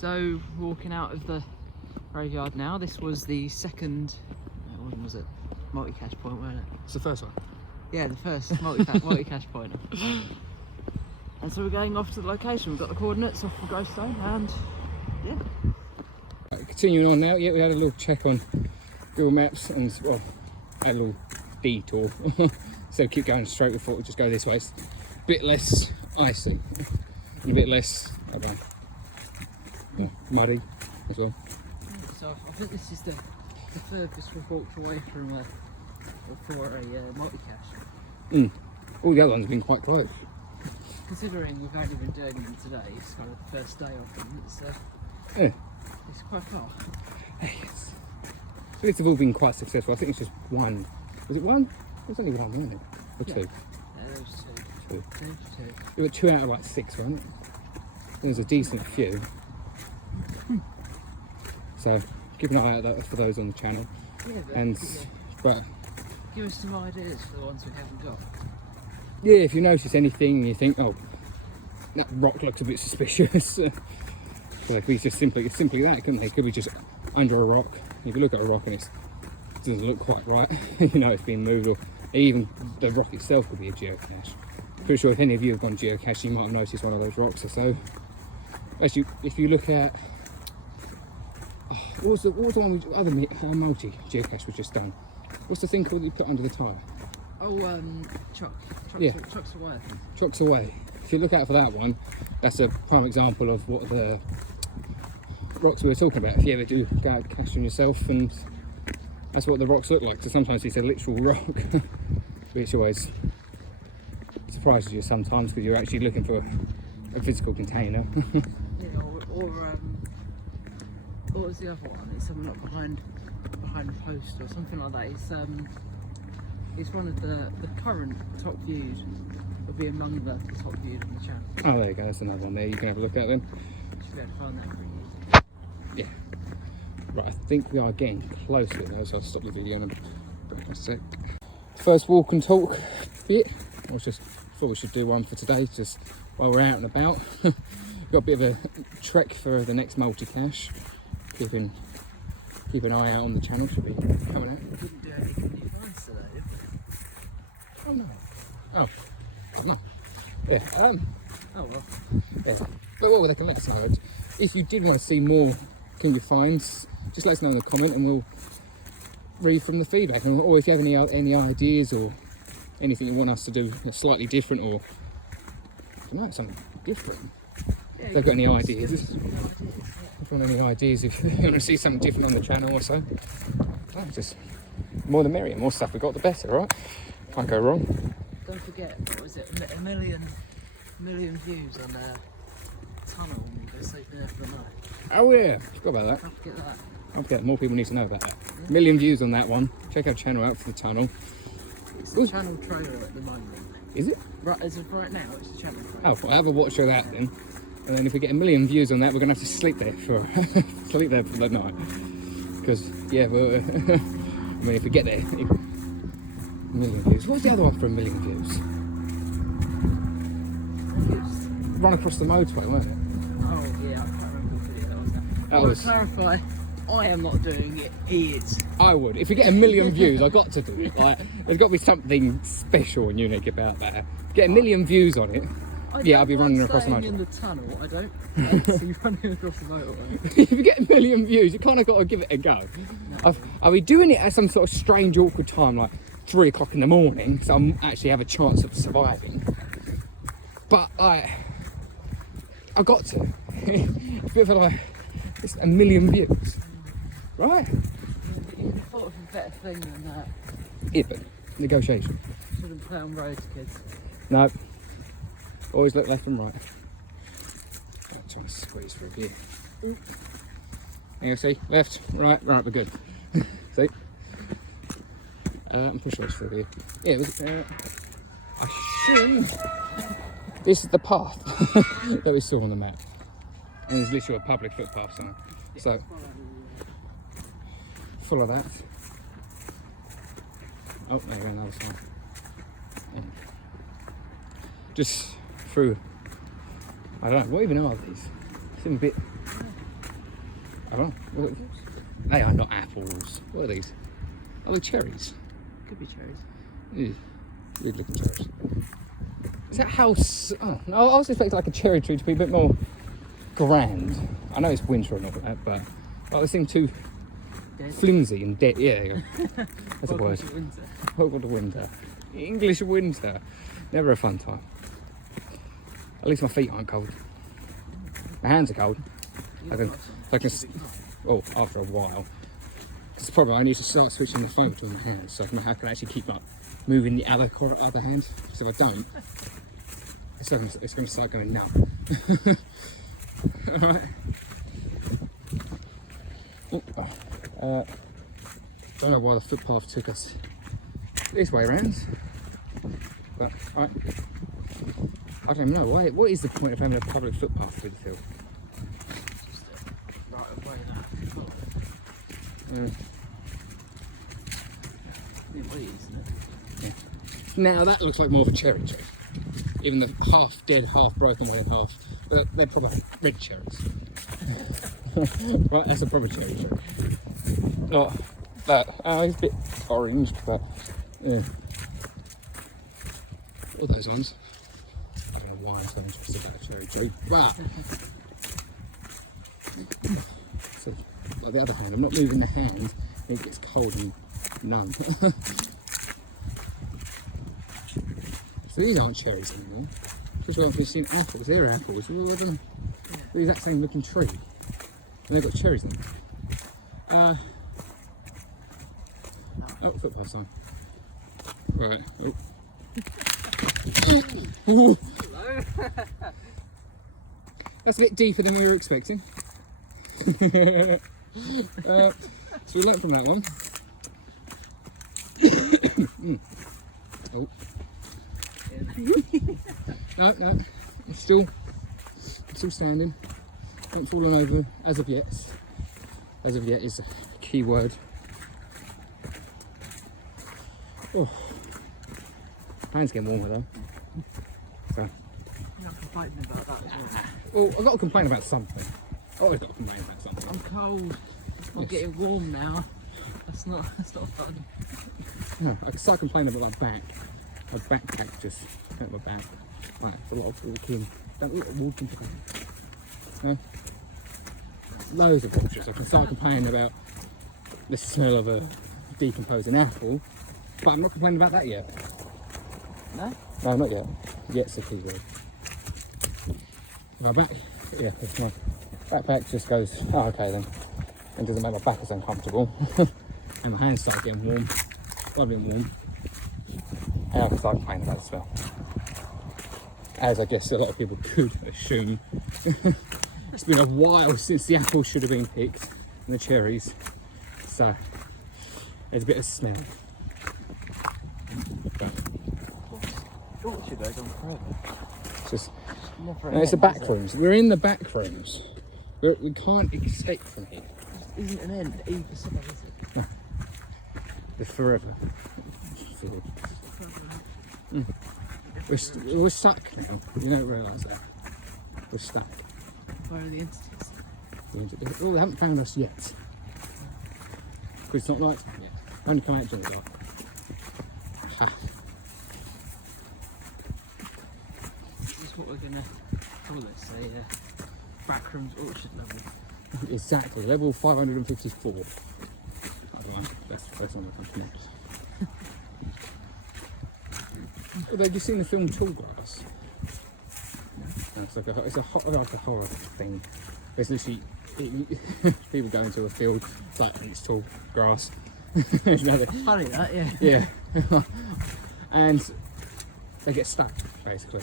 So walking out of the graveyard now. This was the second, when was it? Multi-cache point, wasn't it? It's the first one. Yeah, the first multi-cache point. And so we're going off to the location. We've got the coordinates off the gravestone, and yeah. Right, continuing on now, yeah, we had a little check on Google Maps and well, had a little detour. So keep going straight, we thought we'd just go this way. It's a bit less icy and a bit less, I don't know, muddy as well. So I think this is the furthest we've walked away from for a multi-cache. All the other ones have been quite close. Considering we've only been doing them today, it's kind of the first day of them, it's quite far. Yes. So these have all been quite successful. I think it's just one. Was it one? It was only one, wasn't it? Or two? Yeah, there was two. Two. We got 2 out of like 6, wasn't it? There's a decent few. So keep an eye out for those on the channel. Yeah, but give us some ideas for the ones we haven't got. Yeah, if you notice anything and you think, oh, that rock looks a bit suspicious, so it could be just simply that, couldn't it? It could be just under a rock. If you look at a rock and it doesn't look quite right, you know it's been moved, or even the rock itself could be a geocache. Pretty sure if any of you have gone geocaching, you might have noticed one of those rocks or so. Actually, if you look at what was the one other multi geocache was just done? What's the thing called that you put under the tyre? Oh, Chucks away. I think. Chucks away. If you look out for that one, that's a prime example of what the rocks we were talking about. If you ever do go out caching yourself, and that's what the rocks look like. So sometimes it's a literal rock, which always surprises you sometimes because you're actually looking for a physical container. Yeah, or what was the other one? It's something like behind a post or something like that. It's one of the current top views. Will be among the top views on the channel. Oh, there you go. That's another one there. You can have a look at them. Should be able to find that pretty easy. Yeah. Right. I think we are getting closer now, so I'll stop the video in a sec. First walk and talk bit. I was just thought we should do one for today, just while we're out and about. Got a bit of a trek for the next multi-cache. Keep an eye out on the channel. Should be coming out. We didn't do anything new finds today, did we? Oh no. Oh no. Yeah. Oh well. Yeah. But what they can let us know. If you did want to see more Can You Finds, just let us know in the comment and we'll read from the feedback. Or if you have any ideas or anything you want us to do slightly different, or something different. Yeah, if they've got any ideas. If you want any ideas, if you want to see something different on the channel or so, just more the merrier. More stuff we got, the better, right? Can't go wrong. Don't forget, what was it? A million views on tunnel when we go sleeping there for the night. Oh yeah, forgot about that. Don't forget that. I'll forget. More people need to know about that. Yeah. 1 million views on that one. Check our channel out for the tunnel. It's the channel trailer at the moment. Is it? Right, as of right now, it's the channel trailer. Oh, well, I'll have a watch of that then. And then if we get 1 million views on that, we're gonna have to sleep there for the night. Because yeah, I mean, if we get there, 1 million views. What was the other one for 1 million views? Run across the motorway, wasn't it? Oh yeah, I can't remember what video that was. That I was. to clarify, I am not doing it. He is. I would. If we get 1 million views, I got to do it. Like, there's got to be something special and unique about that. Get 1 million views on it. Yeah, I'll be running across the motorway. In the tunnel, I don't see running across the motorway. If you get 1 million views, you kind of got to give it a go. No. Are we doing it at some sort of strange, awkward time, like 3 o'clock in the morning, so I actually have a chance of surviving? But I got to. It's a bit of like, it's 1 million views, right? You thought of a better thing than that. Even negotiation. Shouldn't play on roads, kids. No. Always look left and right. I'm trying to squeeze through here. There you see, left, right, we're good. See? I'm pretty sure it's through here. Yeah, it was, I assume this is the path that we saw on the map. And there's literally a public footpath somewhere. So, full of that. Oh, there we go, another one. Just through, I don't know, what even are these? Seem a bit I don't know. They are not apples. What are these? Oh, they're cherries. Could be cherries. Ew. Weird looking cherries. Is that house? Oh, no, I was expecting like a cherry tree to be a bit more grand. I know it's winter and all that, but I was thinking too Dead. flimsy and dead. Yeah, there you go. That's a Welcome word. to winter. Welcome to winter. English winter. Never a fun time. At least my feet aren't cold. My hands are cold. I can. Oh, after a while. It's the problem. I need to start switching the phone between my hands so I can actually keep up moving the other hand. Because if I don't, it's going to start going numb. Alright. Don't know why the footpath took us this way around. But, alright. I don't know. What is the point of having a public footpath through the field? Right away that. It is, isn't it? Yeah. Now that looks like more of a cherry tree. Even the half dead, half broken one in half. But they're probably red cherries. Right, that's a proper cherry tree. Not that. It's a bit orange, but yeah. All those ones. I don't know why I'm so interested about a cherry tree, but so, on the other hand, I'm not moving the hand. It gets cold and numb. So these aren't cherries anymore. Just like we've seen apples. They're apples. Well, I don't know. The exact same looking tree. And they've got cherries in them. Oh, footpath sign. Right. Oh. Ooh. That's a bit deeper than we were expecting. So we learnt from that one. Oh. No, it's still standing. Haven't fallen over as of yet. As of yet is a key word. Oh, hand's getting warmer though. So. You're not complaining about that as well. Well, I've got to complain about something. Always got to complain about something. I'm cold. It's not getting warm now. That's not fun. No, I can start complaining about my back. My backpack just hurt my back. Right, it's a lot of walking. Don't look at walking today. No? Loads of watches. I can start complaining about the smell of a decomposing apple, but I'm not complaining about that yet. No? No, not yet. Yet's the key word. My back, yeah, my backpack just goes, oh, okay then. And doesn't make my back as uncomfortable. And my hands start getting warm. Start getting warm. And I can start complaining about the smell. As I guess a lot of people could assume. It's been a while since the apples should have been picked and the cherries. So there's a bit of smell. But Orchard goes on forever. it's just, Never no, it's the ends, back is it? rooms. We're in the back rooms. We can't escape from here. There isn't an end either side, is it? The forever. We're stuck now. You don't realise that. We're stuck. Where are the entities? Well, they haven't found us yet. Because it's not night time yet. Only come out during the dark. Ha. This is what we're gonna call this, a backrooms orchard level. Exactly, level 554. I don't know, that's the first one that comes to mind. Although, have you seen the film Tall Grass? No, it's like a horror thing. It's literally people go into a field, it's like it's tall grass. Funny that, yeah. Yeah, and they get stuck basically.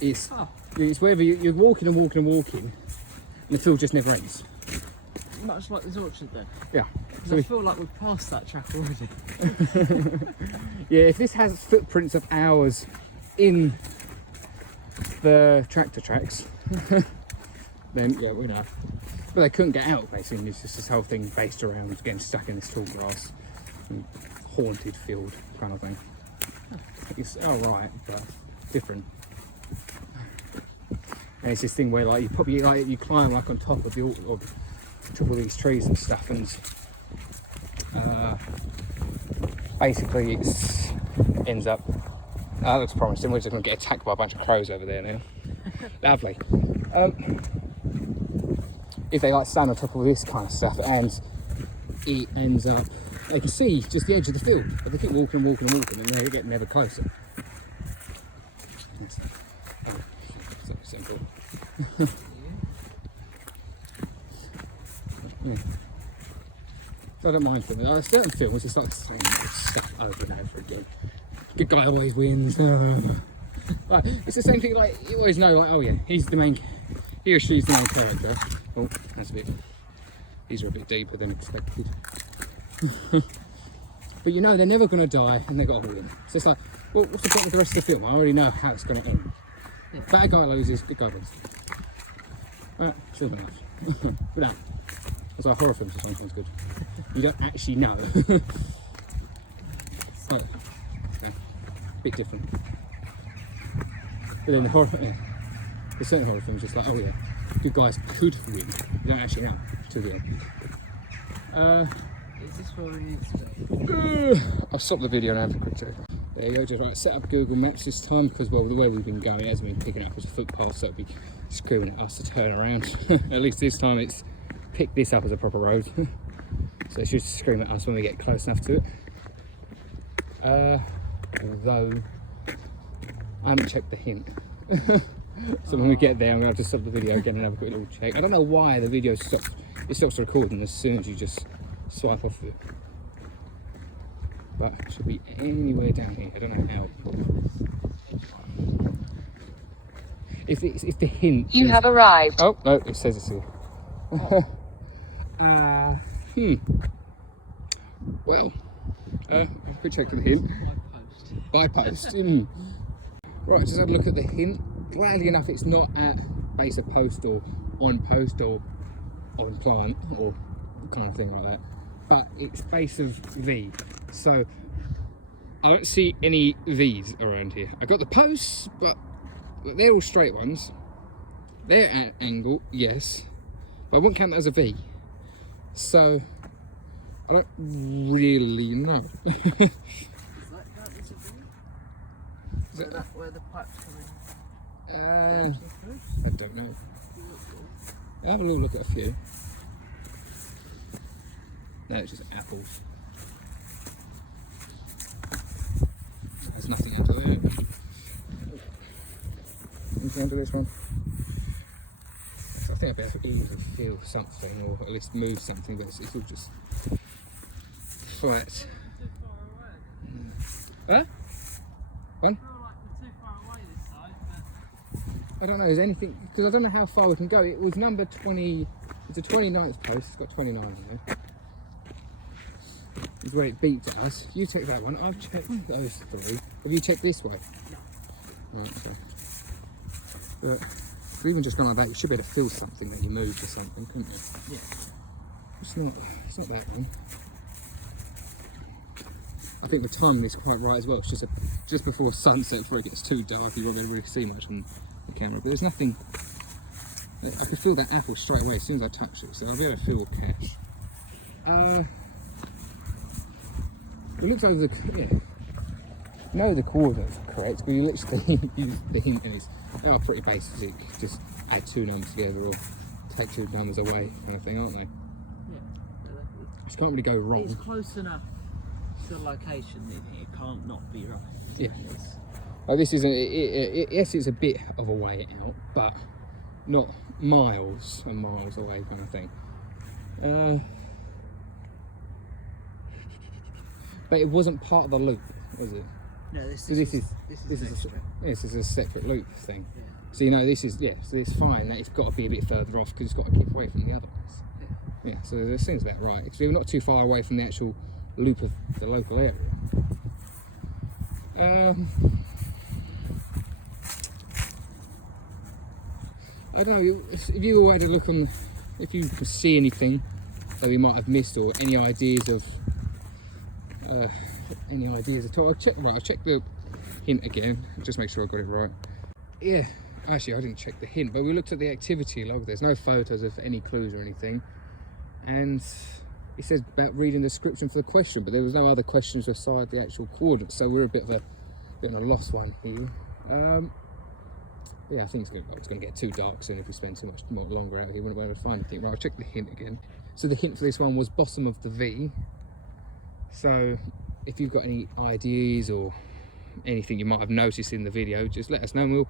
It's wherever you're walking and walking and walking, and the field just never ends. Much like this orchard then. Yeah. Because I feel like we've passed that track already. Yeah, if this has footprints of ours in the tractor tracks, then yeah, we know. But they couldn't get out basically. It's just this whole thing based around getting stuck in this tall grass and haunted field kind of thing. It's alright, but different. And it's this thing where like you probably like you climb like on top of the top of these trees and stuff, and basically it ends up. That looks promising. We're just going to get attacked by a bunch of crows over there now. Lovely. If they like stand on top of this kind of stuff, and it ends up, they can see just the edge of the field, but they keep walking and walking and walking, and they get never closer. It's so simple. Yeah. So I don't mind filming. Like certain films, it's like the same stuff over and over again. Good guy always wins. Like, it's the same thing. Like you always know, like, oh yeah, he or she's the main character. Oh, that's a bit. These are a bit deeper than expected. But you know they're never going to die, and they've got to win. So it's like, well, what's the point of the rest of the film? I already know how it's going to end. Yeah. Bad guy loses, good guy wins. Right, still enough. But no, it's like horror films or something. It's good. You don't actually know. Oh, okay. Bit different. But then the horror, yeah, there's certain horror films just like, oh yeah, good guys could win. You don't actually know till the end. Is this where we need to go? I'll stop the video and have a quick check. There you go, just right, set up Google Maps this time because, well, the way we've been going, it hasn't been picking up as a footpath, so it'll be screaming at us to turn around. At least this time it's picked this up as a proper road. So it should scream at us when we get close enough to it. Although, I haven't checked the hint. So when we get there, I'm going to have to stop the video again and have a quick little check. I don't know why the video stops. It stops recording as soon as you just swipe off of it. But it should be anywhere down here. I don't know how. If the hint. You have arrived. Oh no, it says it's here. Well, I'll quick check the hint. By post. Right, just have a look at the hint. Gladly enough, it's not at base of post or on plant or kind of thing like that. But it's base of V. So I don't see any V's around here. I got the posts, but they're all straight ones. They're at an angle, yes. But I wouldn't count that as a V. So I don't really know. Is that where the pipes come in? I don't know. I'll have a little look at a few. No, it's just apples. There's nothing into it. Anything under this one? I think I better either feel something or at least move something, but it's all just flat. Huh? One? I don't know, is anything, because I don't know how far we can go. It was number 20, it's a 29th post, it's got 29 in there. Is where it beeped at us. You check that one, I've checked those three. Have you checked this way? No. Right, okay. But if we even just gone like that, you should be able to feel something that you moved or something, couldn't you? Yeah. It's not that one. I think the timing is quite right as well. It's just before sunset before it gets too dark, you won't be able to really see much on the camera. But there's nothing. I could feel that apple straight away as soon as I touched it, so I'll be able to feel cash. It looks over the, yeah. No, the coordinates are correct, but you literally use the hint and they are pretty basic. Just add two numbers together or take two numbers away kind of thing, aren't they? Yeah. Just can't really go wrong. It's close enough to the location that it can't not be right. Yeah. Like this isn't, yes, it's a bit of a way out, but not miles and miles away kind of thing. But it wasn't part of the loop, was it? No, this is a separate loop thing. Yeah. So you know this is, yeah, so it's fine that it's got to be a bit further off because it's got to keep away from the other ones. Yeah, so it seems about right. Because we're not too far away from the actual loop of the local area. I don't know, if you were to look on, if you could see anything that we might have missed or any ideas of, at all, I'll check the hint again, just make sure I got it right. Yeah, actually I didn't check the hint, but we looked at the activity log, there's no photos of any clues or anything. and it says about reading the description for the question, but there was no other questions beside the actual coordinates, so we're a bit of a lost one here. Yeah, I think it's going to get too dark soon if we spend too much more longer out here. We won't be able to find anything. Right, I'll check the hint again. So the hint for this one was bottom of the V. So if you've got any ideas or anything you might have noticed in the video, just let us know and we'll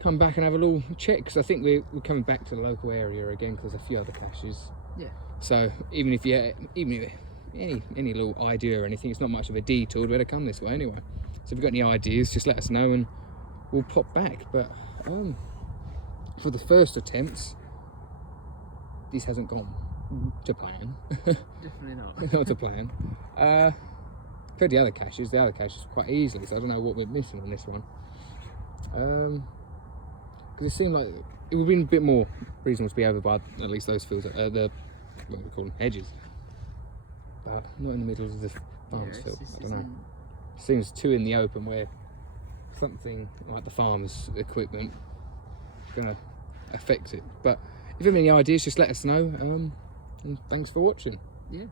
come back and have a little check, because I think we're coming back to the local area again because there's a few other caches. Yeah. So even if any little idea or anything, it's not much of a detour, better come this way anyway. So if you've got any ideas, just let us know and we'll pop back. But for the first attempts, this hasn't gone to plan. Definitely not. Not to plan. For the other caches quite easily, so I don't know what we're missing on this one. Because it seemed like it would have been a bit more reasonable to be over by at least those fields, what do we call them, hedges, but not in the middle of the farmers field. I don't know. Seems too in the open where something like the farmers equipment is going to affect it. But if you have any ideas, just let us know. And thanks for watching. Yeah.